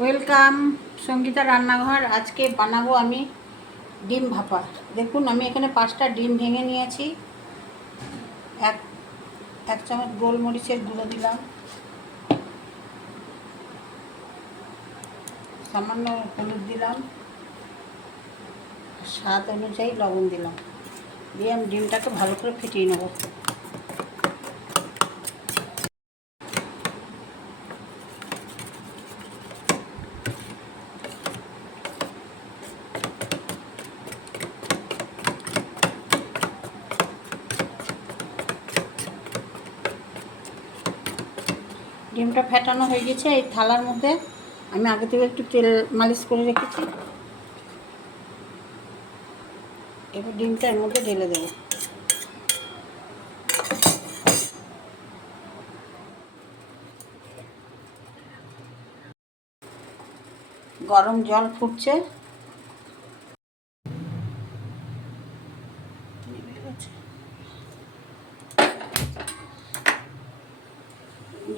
Welcome Sangeeta রান্নাঘর। আজকে বানাবো আমি ডিম ভাপা। দেখুন আমি এখানে 5টা ডিম ভেঙে নিয়েছি। এক চামচ গোলমরিচের গুঁড়ো দিলাম, সামান্য হলুদ দিলাম, স্বাদ অনুযায়ী লবণ দিলাম, দিয়ে আমি ডিমটাকে ভালো করে ফেটিয়ে নেব। ডিমটা ফেটানো হয়ে গেছে। এই থালার মধ্যে আমি আগে থেকে একটু তেল মালিশ করে রেখেছি। এবার ডিমটা এর মধ্যে ঢেলে দেবো। গরম জল ফুটছে,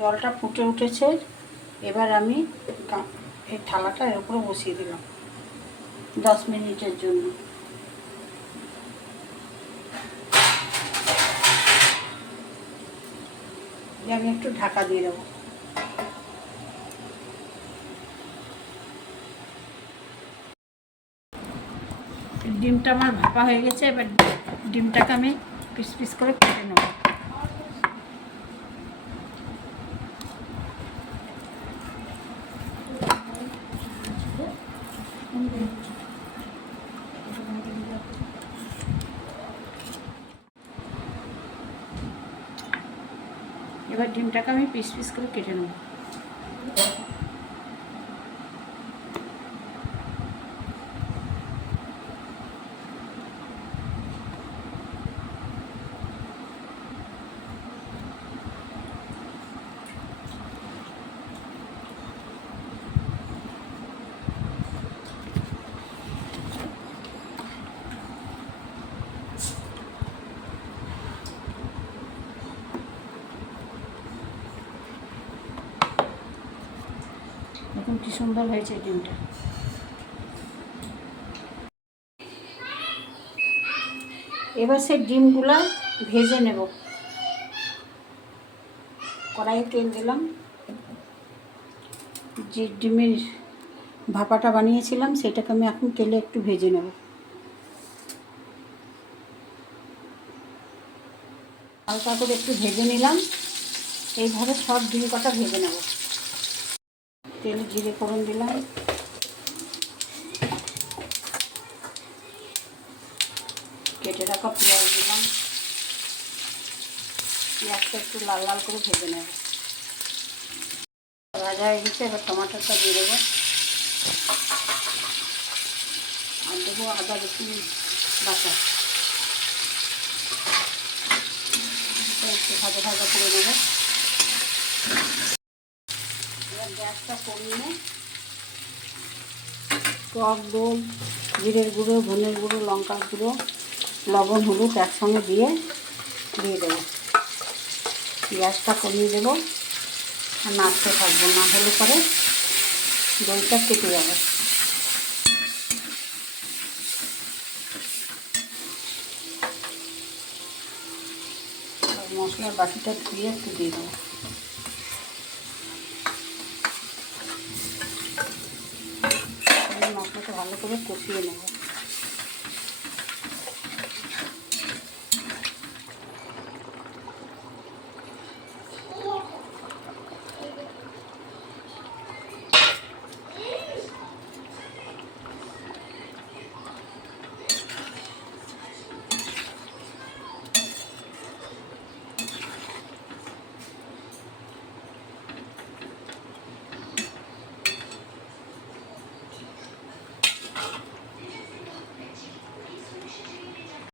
জলটা ফুটে উঠেছে। এবার আমি এই থালাটা এর উপরে বসিয়ে দিলাম 10 মিনিটের জন্য। আমি একটু ঢাকা দিয়ে দেবো। ডিমটা আমার ভাপা হয়ে গেছে। এবার ডিমটাকে আমি পিস পিস করে কেটে নেব। এবার ডিমটাকে আমি পিস পিস করে কেটে নেব। দেখুন কি সুন্দর হয়েছে ডিমটা। এবার সেই ডিমগুলো ভেজে নেব। কড়াইয়ে তেল দিলাম, যে ডিমের ভাপাটা বানিয়েছিলাম সেটাকে আমি এখন তেলে একটু ভেজে নেব। হালকা করে একটু ভেজে নিলাম। এইভাবে সব ডিম কটা ভেজে নেব। তেলে জিরে ফোড়ন দিলাম, কেটে রাখা পেঁয়াজ দিলাম। পেঁয়াজটা একটু লাল লাল করে ভেজে নেব। ভাজা হয়ে গেছে। এবার টমাটোটা দিয়ে দেবো, আর দেবো আদা রসুন বাটা। একটু ভাজা ভাজা করে নেব। এবার গ্যাসটা কমিয়ে টক দই, জিরের গুঁড়ো, ধনের গুঁড়ো, লঙ্কার গুঁড়ো, লবণ, হলুদ একসঙ্গে দিয়ে দেবো। গ্যাসটা কমিয়ে দেবো আর নাড়তে থাকবো, না হলে পরে দইটা কেটে যাবে। মশলার বাটিটা ধুয়ে একটু দিয়ে দেবো। মশলাটা ভালো করে কষিয়ে নেব।